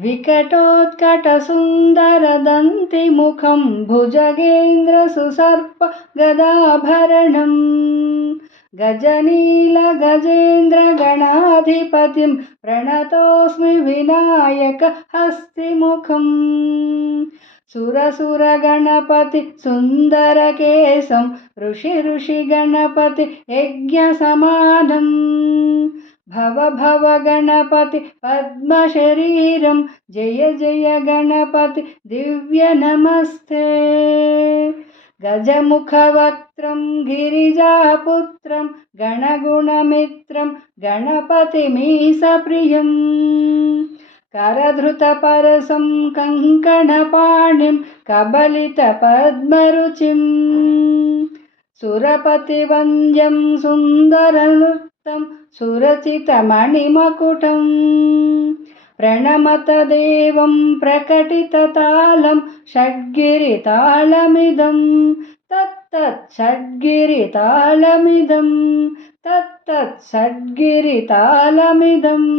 विकटोत्कटसुन्दरदन्तिमुखं भुजगेन्द्रसुसर्प गदाभरणम् गजनीलगजेन्द्रगणाधिपतिं प्रणतोऽस्मि विनायक हस्तिमुखम् सुरसुरगणपति सुन्दरकेशं ऋषिगणपति यज्ञसमानम् भव भव गणपति पद्मशरीरं जय जय गणपति दिव्य नमस्ते गजमुखवक्त्रं गिरिजापुत्रं गणगुणमित्रं गणपतिमीशप्रियम् करधृतपरसं कङ्कणपाणिं कबलितपद्मरुचिं सुरपतिवन्द्यं सुन्दरनृत्तं सुरचितमणिमकुटं प्रणमत देवं प्रकटिततालं षड्गिरितालमिदं तत्तत् षड्गिरितालमिदं तत्तत् षड्गिरितालमिदम्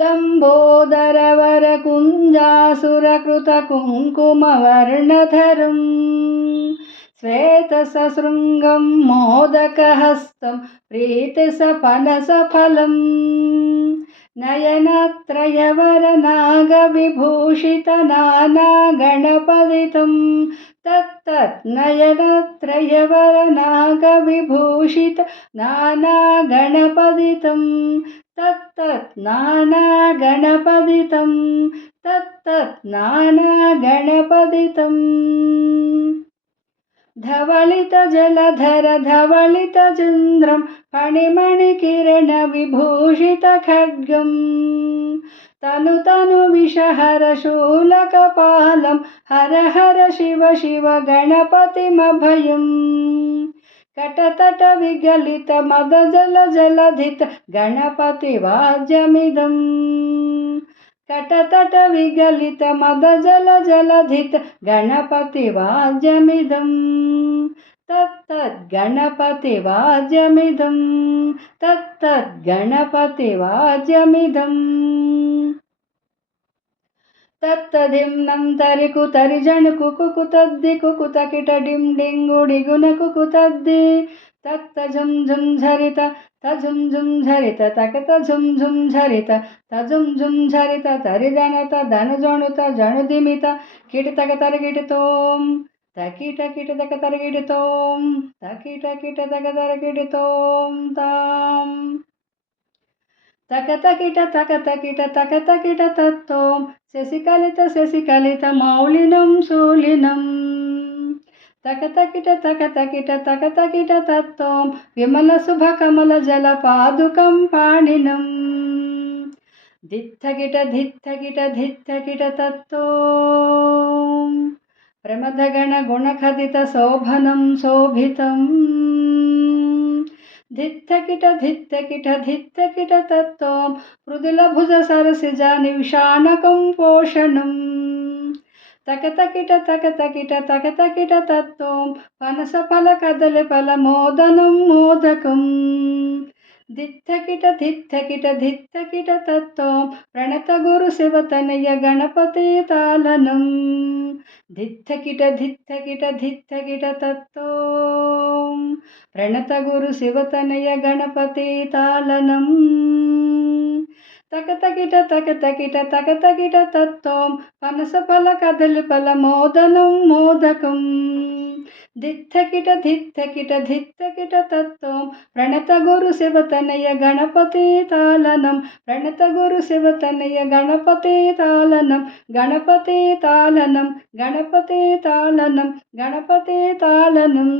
लम्बोदरवरकुञ्जासुरकृतकुङ्कुमवर्णधरं श्वेतसशृङ्गं मोदकहस्तं प्रीतिसफलसफलम् नयनत्रयवरनागविभूषितनानागणपदितं तत्तत् नयनत्रयवरनागविभूषित नानागणपदितं तत्तत् नानागणपदितं तत्तत् नानागणपदितम् धवलितजलधर धवलितचन्द्रं फणिमणिकिरणविभूषितखड्गं तनु तनु विषहर शूलकपालं हर हर शिव शिव गणपतिमभयम् कटतट विगलित मदजल जलधित गणपतिवाद्यमिदम् कटतट विगलित मदजल जलधित गणपतिवाद्यमिदम् तत्तद् गणपतिवाद्यमिदम् तत्तद् गणपतिवाद्यमिदम् तत्तदिं तरिकुतरि जणुकुकुतद्दि कुकुतकिटडिं डिङ्गुडिगुनकुकुतद्दि तत्तझुं झुं झरित तझुं झुं झरित तकत झुं झुं झरित तझुं झुं झरित तरिदणत धनुजणुत जणुदिमित किटतक तरगिटतों तकीट किटतक तरगिटतों तकीट किटतक तरगिटतों ताम् तकतकिट तकतकिट तकतकिट तत्तों शशिकलित मौलिनं शूलिनं तकतकिट तकतकिट तत्तों विमलशुभकमलजलपादुकं पाणिनं धित्थकिट तत्तों प्रमथगणगुणखदितशोभनं शोभितम् धित्थकिट तत्तों मृदुलभुजसरसिजा निविशानकं पोषणम् तकतकिट तत्तों पनसफलकदलीफलमोदनं मोदकम् धित्थकिट तत्तों प्रणतगुरुशिवतनय गणपतितालनम् धित्थकिट तत्तों प्रणतगुरुशिवतनय गणपतितालनम् तकतकिट तत्तों पनसफलकदलीफलमोदनं मोदकम् धित्थकिट तत्तों प्रणतगुरुशिवतनय गणपतितालनं प्रणतगुरुशिवतनय गणपतितालनं गणपतितालनं गणपतितालनं गणपतितालनम्